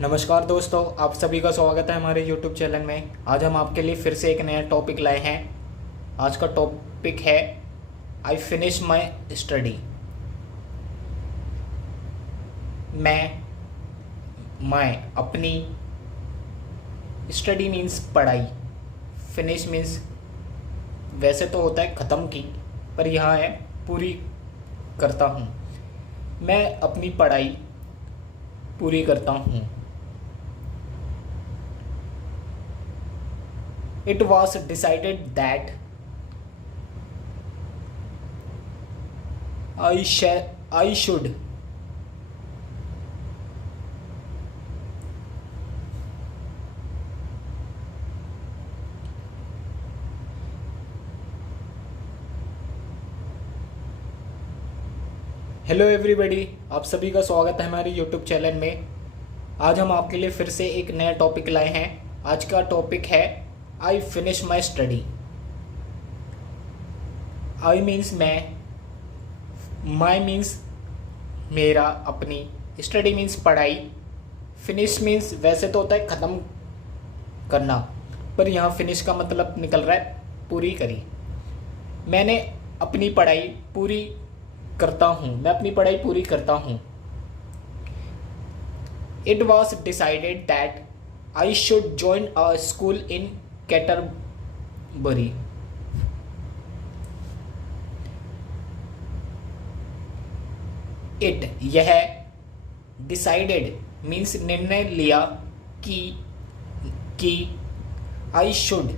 नमस्कार दोस्तों, आप सभी का स्वागत है हमारे YouTube चैनल में। आज हम आपके लिए फिर से एक नया टॉपिक लाए हैं। आज का टॉपिक है आई फिनिश माई स्टडी। मैं अपनी स्टडी मीन्स पढ़ाई, फिनिश मीन्स वैसे तो होता है ख़त्म की, पर यहाँ है पूरी करता हूँ। मैं अपनी पढ़ाई पूरी करता हूँ। It was decided that I should hello everybody, आप सभी का स्वागत है हमारे यूट्यूब चैनल में। आज हम आपके लिए फिर से एक नया टॉपिक लाए हैं। आज का टॉपिक है I finish my study. I means मैं, माई मीन्स मेरा, अपनी, स्टडी मीन्स पढ़ाई, फिनिश मीन्स वैसे तो होता है ख़त्म करना, पर यहाँ फिनिश का मतलब निकल रहा है पूरी करी। मैंने अपनी पढ़ाई पूरी करता हूँ, मैं अपनी पढ़ाई पूरी करता हूँ। It was decided that I should join a school in कैटरबरी। It, यह, डिसाइडेड मीन्स निर्णय लिया कि I should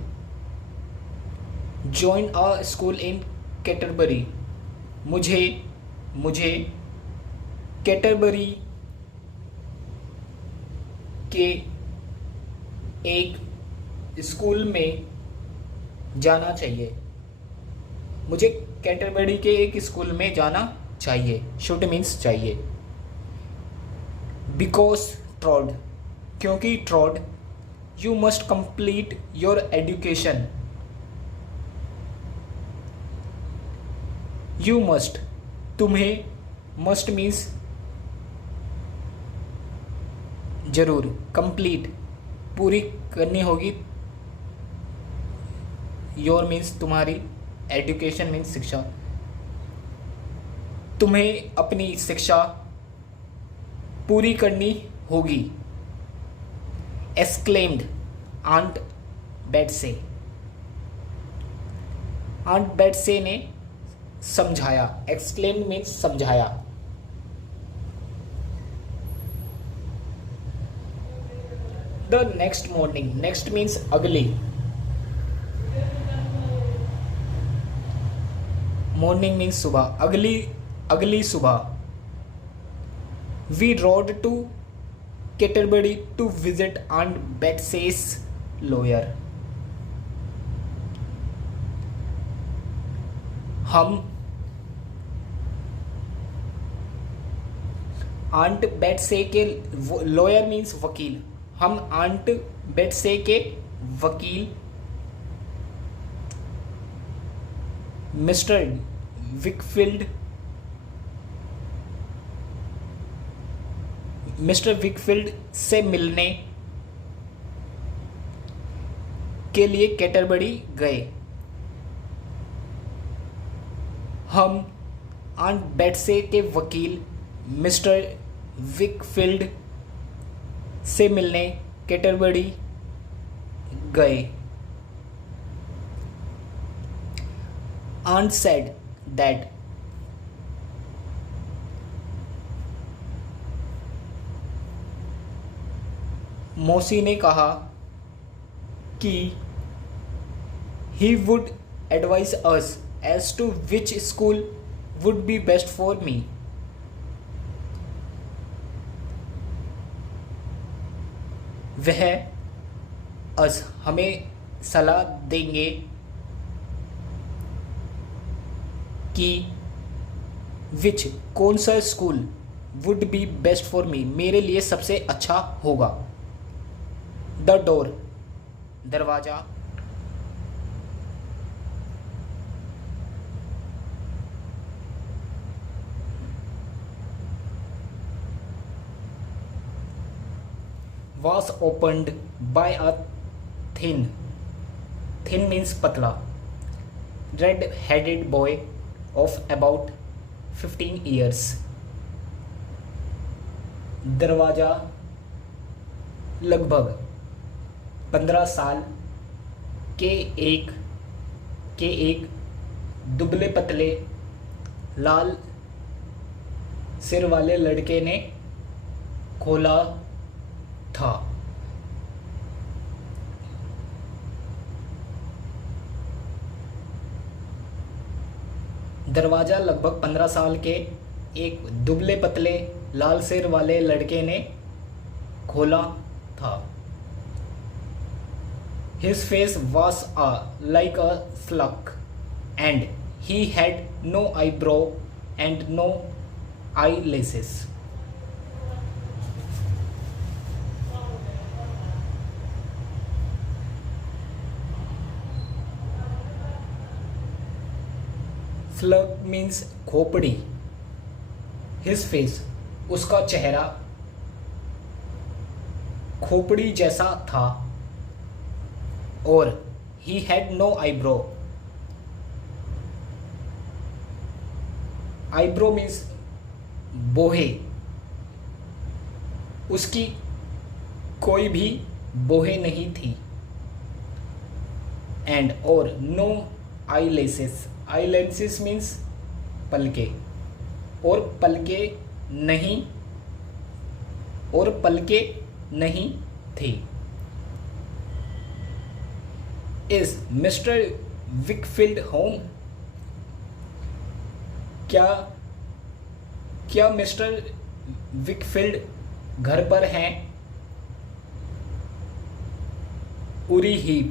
join a school इन कैटरबरी, मुझे कैटरबरी के एक स्कूल में जाना चाहिए। मुझे कैटरबरी के एक स्कूल में जाना चाहिए। शुड मीन्स चाहिए। बिकॉज ट्रॉड, क्योंकि Trot, you must complete your education. You must, तुम्हें, मस्ट मीन्स जरूर, कंप्लीट पूरी करनी होगी। योर मीन्स तुम्हारी, एजुकेशन मीन्स शिक्षा। तुम्हें अपनी शिक्षा पूरी करनी होगी। Exclaimed aunt Betsey, aunt Betsey ने समझाया। एक्सक्लेम्ड मीन्स समझाया। The next morning, next means अगली, मॉर्निंग मीन्स सुबह, अगली सुबह। We rode to Canterbury to visit aunt Betsey's lawyer. हम आंट बेटसे के, लॉयर मीन्स वकील, हम आंट बेटसे के वकील मिस्टर विकफील्ड से मिलने के लिए कैटरबरी गए। हम आंट बेटसे के वकील मिस्टर विकफील्ड से मिलने कैटरबरी गए। आंट सेड दैट, मौसी ने कहा कि he would advise us as to which school would be best for me. वह अस, हमें सलाह देंगे कि विच, कौन सा school, would be best for me, मेरे लिए सबसे अच्छा होगा। द डोर, दरवाजा। was opened by a thin means patla, red-headed boy of about 15 years. दरवाज़ा लगभग 15 साल के एक दुबले पतले लाल सिर वाले लड़के ने खोला था। दरवाज़ा लगभग 15 साल के एक दुबले पतले लाल सिर वाले लड़के ने खोला था। His face was like a slug, and he had no eyebrow and no eyelashes. Slug means खोपड़ी. His face, उसका चेहरा खोपड़ी जैसा था, और he had no eyebrow. Eyebrow means बोहे. उसकी कोई भी बोहे नहीं थी. एंड और no eyelashes. eyelashes means पलके. और पलके नहीं थी. Is Mr. Wickfield home? क्या मिस्टर विकफील्ड घर पर हैं? Uriah Heep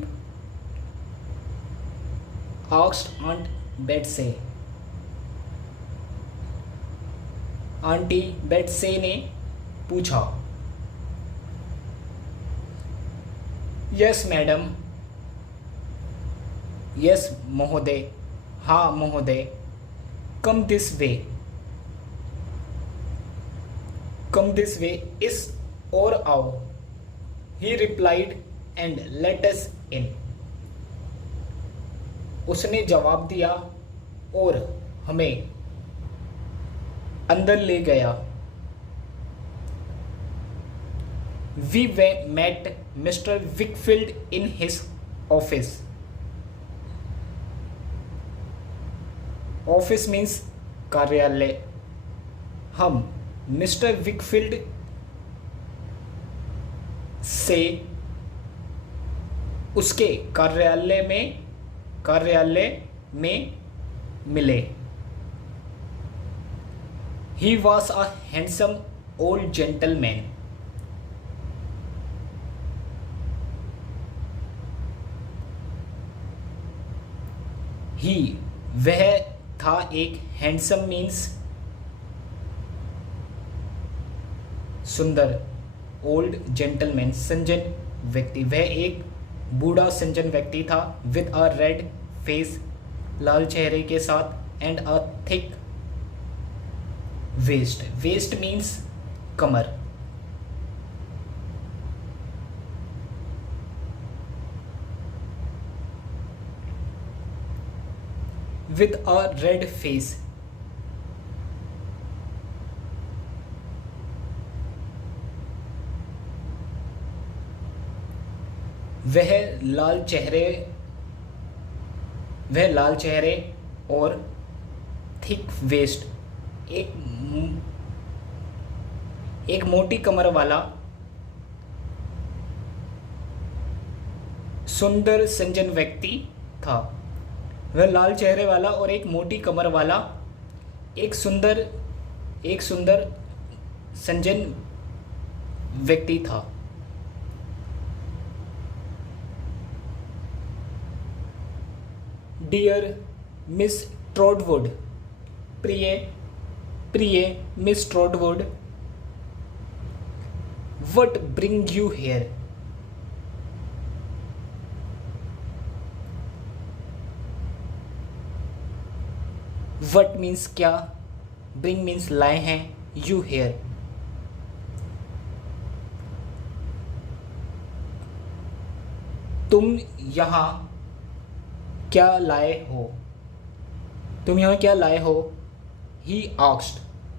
asked Aunt Betsy. Aunty Betsey ने पूछा. Yes madam. यस महोदय. हाँ महोदय. Come this way. इस और आओ. He replied and let us in. उसने जवाब दिया और हमें अंदर ले गया. We met Mr Wickfield in his office. Office means कार्यालय. हम मिस्टर विकफील्ड से उसके कार्यालय में मिले. He was a handsome old gentleman. वह था एक हैंडसम मीन्स सुंदर. ओल्ड जेंटलमैन संजन व्यक्ति. वह एक बूढ़ा संजन व्यक्ति था. विद अ रेड फेस लाल चेहरे के साथ. And a thick waist. Waist means कमर. With a red face. वह लाल चेहरे और थिक वेस्ट. एक मोटी कमर वाला सुंदर संजन व्यक्ति था. वह लाल चेहरे वाला और एक मोटी कमर वाला एक सुंदर संजन व्यक्ति था. Dear Miss Trotwood. प्रिय Miss Trotwood. What bring you here. What means क्या. ब्रिंग मीन्स लाए हैं. यू हियर तुम यहाँ क्या लाए हो? तुम यहाँ क्या लाए हो? He asked.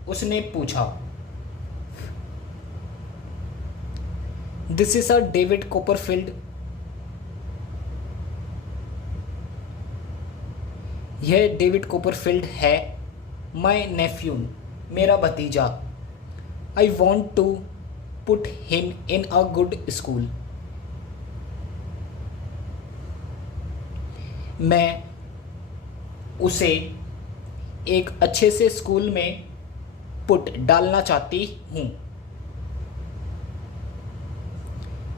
उसने पूछा. This is a David Copperfield. यह डेविड कोपरफील्ड है. माई नेफ्यू, मेरा भतीजा. I want to put him in a good school. मैं उसे एक अच्छे से स्कूल में पुट डालना चाहती हूँ.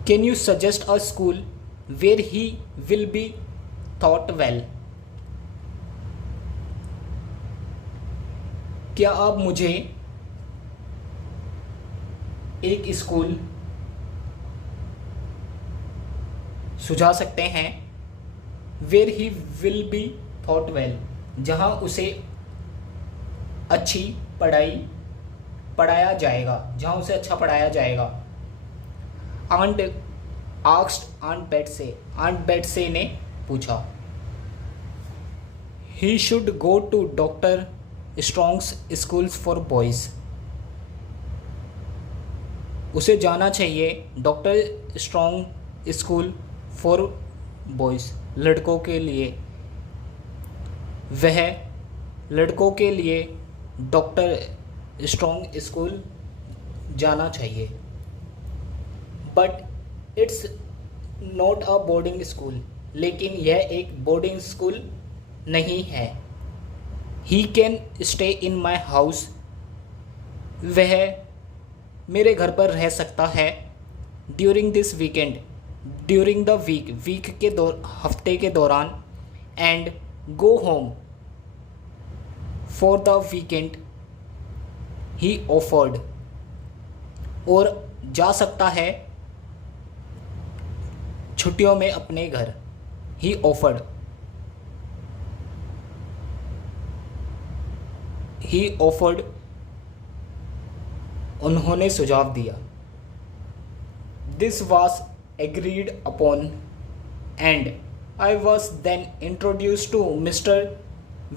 Can you suggest a school where he will be taught well. क्या आप मुझे एक स्कूल सुझा सकते हैं where he will be taught well, जहाँ उसे अच्छी पढ़ाया जाएगा, जहाँ उसे अच्छा पढ़ाया जाएगा. Aunt asked aunt Betsey, aunt Betsey ने पूछा. He should go to doctor Strong's schools for boys. उसे जाना चाहिए doctor Strong school for boys, लड़कों के लिए. वह लड़कों के लिए डॉक्टर स्ट्रॉन्ग स्कूल जाना चाहिए. But it's not a boarding school, लेकिन यह एक बोर्डिंग स्कूल नहीं है. He can stay in my house. वह मेरे घर पर रह सकता है. During this weekend, during the week के हफ्ते के दौरान. And go home for the weekend. He offered, और जा सकता है छुट्टियों में अपने घर. ही ऑफर्ड, ही ऑफर्ड, उन्होंने सुझाव दिया. This was agreed upon and I was then introduce to Mr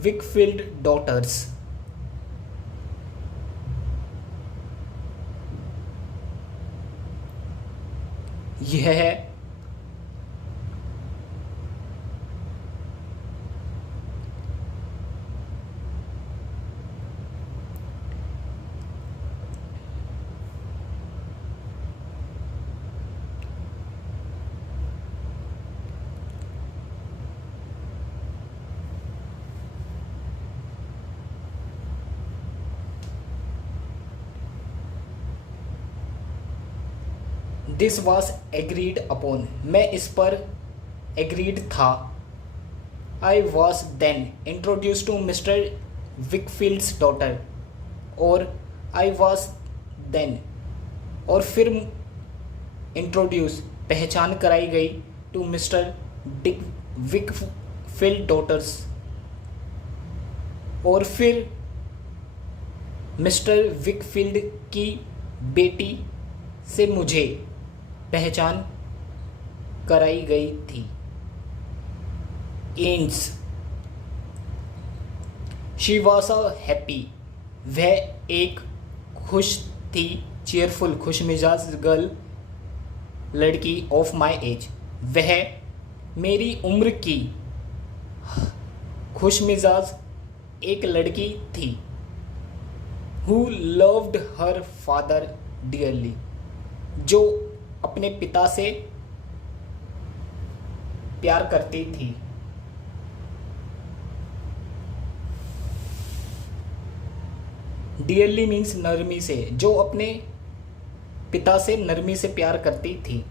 Wickfield daughters. यह दिस वॉज एग्रीड अपॉन, मैं इस पर एग्रीड था. I was then introduce to Mr Wickfield's daughter, और आई वॉज देन, और फिर इंट्रोड्यूस पहचान कराई गई, टू मिस्टर विकफील्ड डॉटर्स, और फिर मिस्टर विकफील्ड की बेटी से मुझे पहचान कराई गई थी. Ends, she was a happy, वह एक खुश थी, चेयरफुल, खुश मिजाज गर्ल, लड़की, ऑफ माई एज, वह मेरी उम्र की खुश मिजाज एक लड़की थी. Who loved her father dearly, जो अपने पिता से प्यार करती थी. डियरली मीन्स नरमी से, जो अपने पिता से नरमी से प्यार करती थी.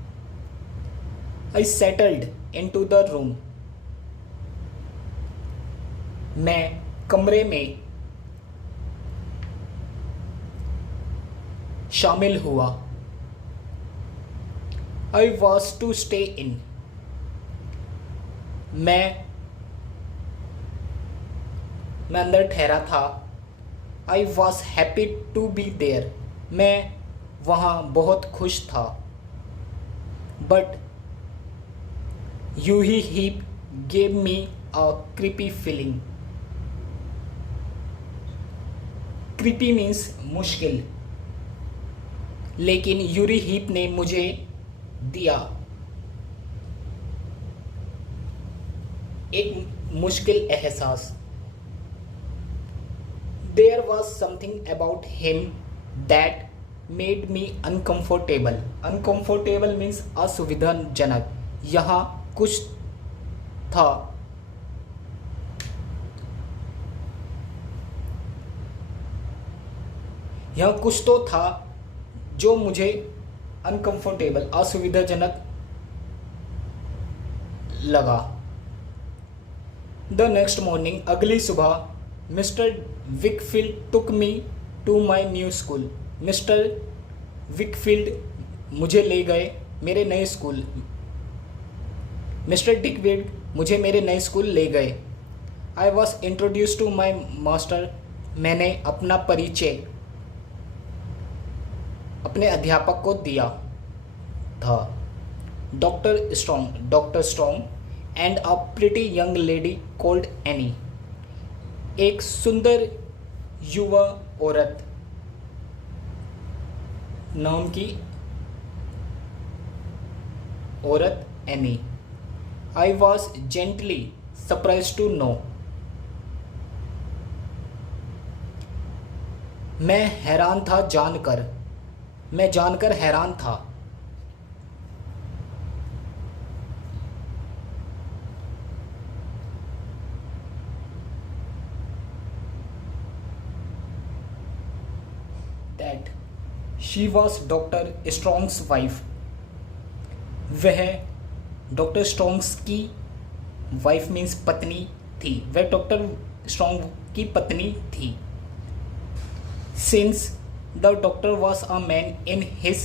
I settled in to the room, मैं कमरे में शामिल हुआ. I was to stay in, मैं अंदर ठहरा था. I was happy to be there, मैं वहाँ बहुत खुश था. But Uriah Heep gave me a creepy feeling. Creepy means मुश्किल, लेकिन यूरी हीप ने मुझे दिया एक मुश्किल एहसास। There was something about him that made me uncomfortable. Uncomfortable means असुविधाजनक। यहाँ कुछ था, यह कुछ तो था जो मुझे अनकंफर्टेबल असुविधाजनक लगा। द नेक्स्ट मॉर्निंग अगली सुबह Mr Wickfield took me to my new school. Mr Wickfield मुझे ले गए मेरे नए स्कूल। मिस्टर डिकविड मुझे मेरे नए स्कूल ले गए। I was introduce to my master. मैंने अपना परिचय अपने अध्यापक को दिया था। Doctor Strong and a pretty young lady called Annie. एक सुंदर युवा औरत नाम की औरत Annie. I was gently surprise to know. मैं जानकर हैरान था। That she was doctor Strong's wife. वह डॉक्टर स्ट्रॉन्ग्स की वाइफ मीन्स पत्नी थी। वह डॉक्टर स्ट्रॉन्ग की पत्नी थी। Since the doctor was a man in his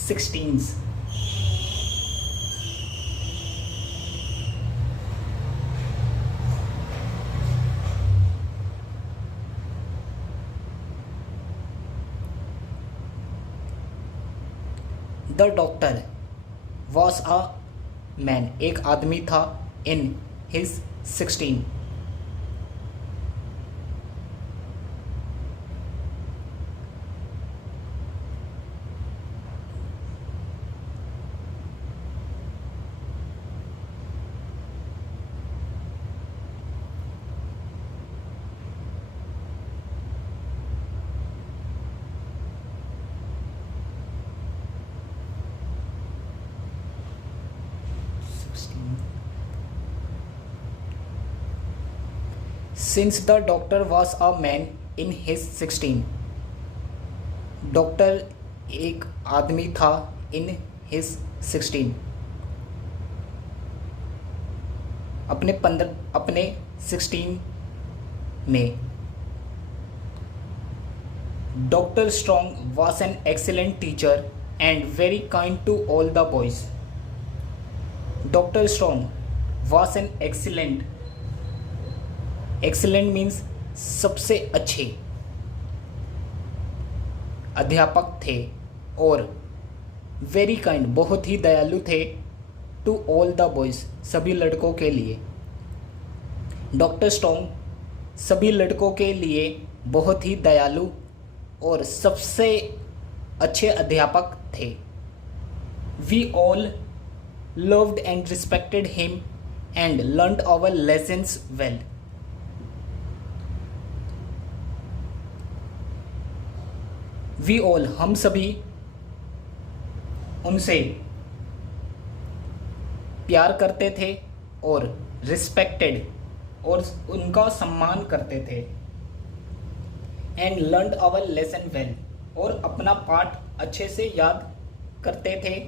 16s। The doctor was a man, एक आदमी था, in his 16। Since the doctor was a man in his 16, doctor एक आदमी था in his 16, अपने 16 में। Doctor strong was an excellent teacher and very kind to all the boys. Doctor strong was an excellent means सबसे अच्छे अध्यापक थे, और वेरी काइंड बहुत ही दयालु थे, टू ऑल द बॉयज़ सभी लड़कों के लिए। डॉक्टर स्ट्रॉन्ग सभी लड़कों के लिए बहुत ही दयालु और सबसे अच्छे अध्यापक थे। We all loved and respected him and learned our lessons well. We all हम सभी उनसे प्यार करते थे और रिस्पेक्टेड और उनका सम्मान करते थे। And learned our lesson well और अपना पाठ अच्छे से याद करते थे।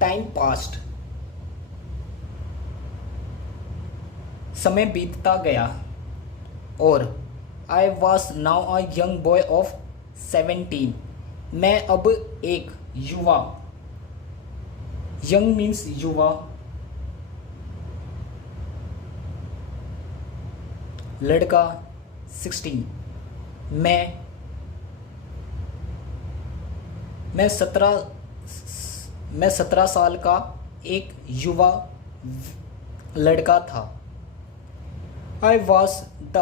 टाइम पास्ट समय बीतता गया, और I was now a young boy of 17। मैं अब एक युवा, यंग मीन्स युवा, लड़का 16। मैं 17 साल का एक युवा लड़का था। I was the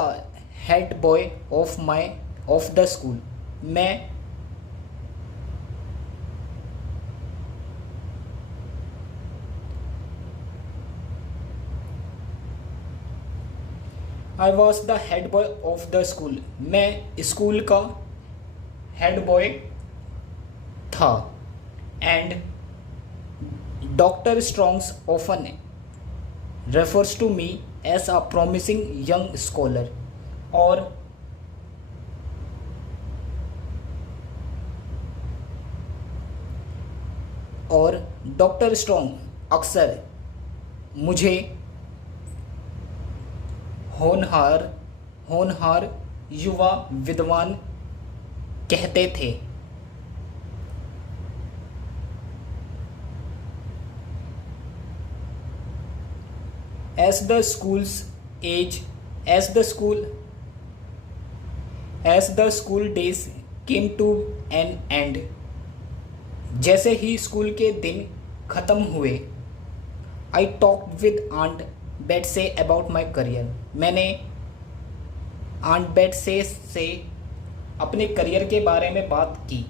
head boy of the school. मैं I was the head boy of the school. मैं स्कूल का हेड बॉय था। And doctor Strong's often refers to me as a promising young scholar. और doctor Strong अक्सर मुझे होनहार युवा विद्वान कहते थे। As the school days came to an end, जैसे ही स्कूल के दिन ख़त्म हुए, I talked with Aunt Betsy about my career. मैंने Aunt Betsy से अपने करियर के बारे में बात की।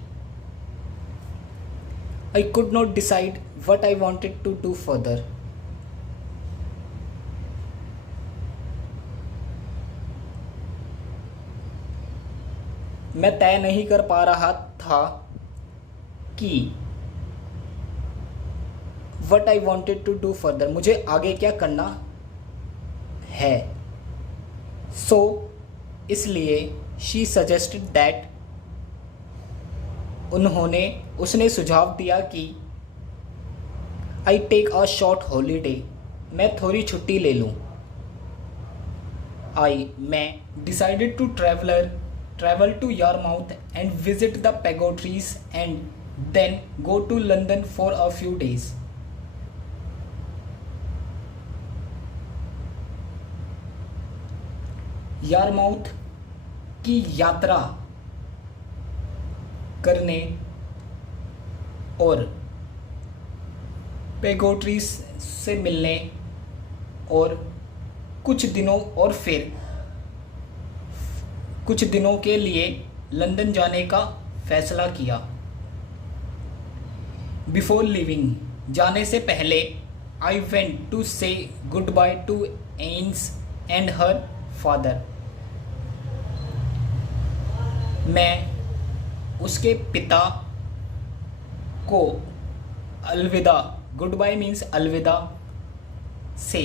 I could not decide what I wanted to do further. मैं तय नहीं कर पा रहा था कि what I wanted to do further, मुझे आगे क्या करना है। So इसलिए she suggested that, उसने सुझाव दिया कि I take a short holiday, मैं थोड़ी छुट्टी ले लूँ। मैं decided to travel to Yarmouth and visit the pagodas and then go to London for a few days. Yarmouth की यात्रा करने और पेगोट्रीज से मिलने और कुछ दिनों के लिए लंदन जाने का फैसला किया। बिफोर लिविंग, जाने से पहले, I went to say goodbye to Agnes and her father. मैं उसके पिता को अलविदा, गुड बाय मीन्स अलविदा, से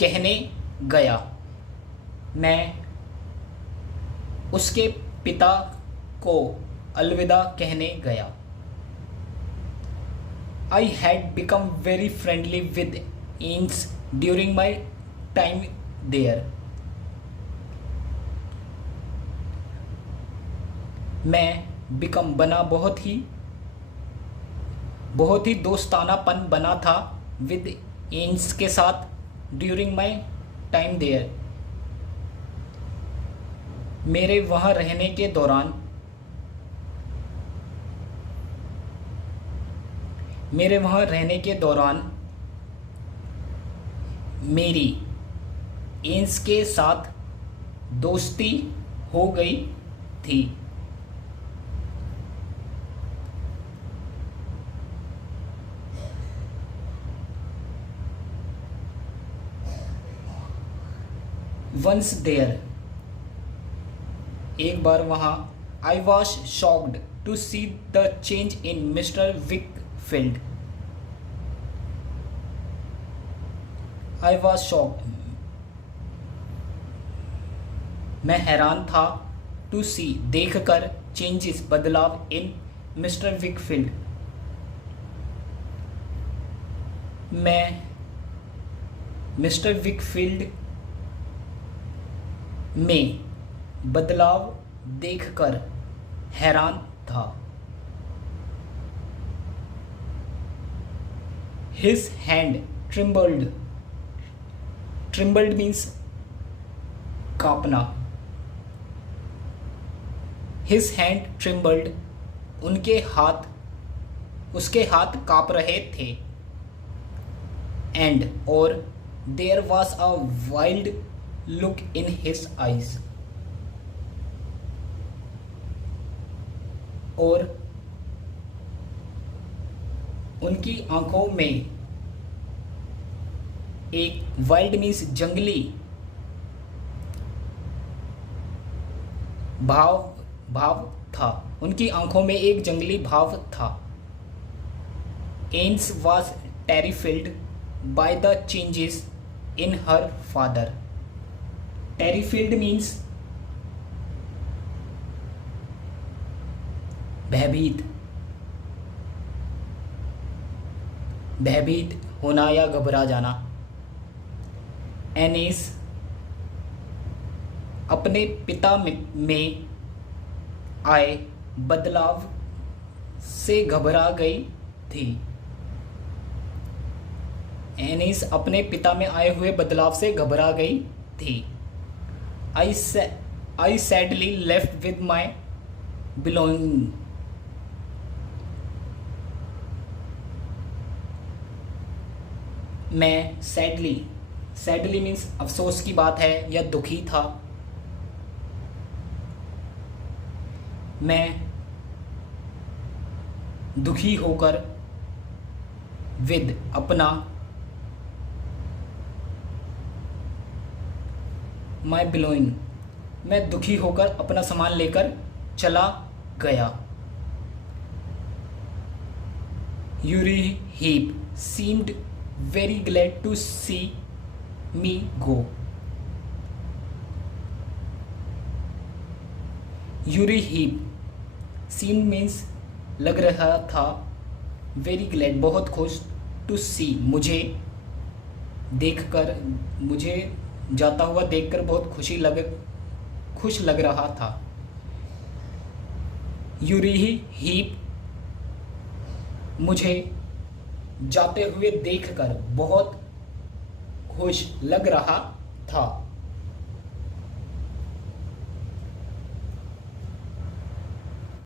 कहने गया। मैं उसके पिता को अलविदा कहने गया। I had become very friendly with Inns during my time there. मैं बना बहुत ही दोस्तानापन बना था with Inns के साथ during my time there. मेरे वहाँ रहने के दौरान मेरी एन्स के साथ दोस्ती हो गई थी। Once there, एक बार वहाँ, I was shocked to see the change in Mr. Wickfield. I was shocked, मैं हैरान था, to see, देखकर, changes, बदलाव, in Mr. Wickfield, मैं मिस्टर विकफील्ड में बदलाव देखकर हैरान था। His hand trembled. Trembled means कांपना। His hand trembled. उनके हाथ उसके हाथ काँप रहे थे। एंड और there was a wild look in his eyes. और उनकी आंखों में एक वाइल्ड मीन्स जंगली भाव था। उनकी आंखों में एक जंगली भाव था। Agnes was terrified by the changes in her father. Terrified means भयभीत होना या घबरा जाना। एनिस अपने पिता में आए बदलाव से घबरा गई थी। एनिस अपने पिता में आए हुए बदलाव से घबरा गई थी। I sadly left with my belonging. मैं सैडली मीन्स अफसोस की बात है या दुखी था। मैं दुखी होकर विद अपना माई बिलोइंग मैं दुखी होकर अपना सामान लेकर चला गया। Uriah Heep seemed very glad to see me go. Uriah Heep seen means लग रहा था, वेरी ग्लैड बहुत खुश, टू सी मुझे देखकर, मुझे जाता हुआ देखकर बहुत खुश लग रहा था। यूरी हीप मुझे जाते हुए देखकर बहुत खुश लग रहा था।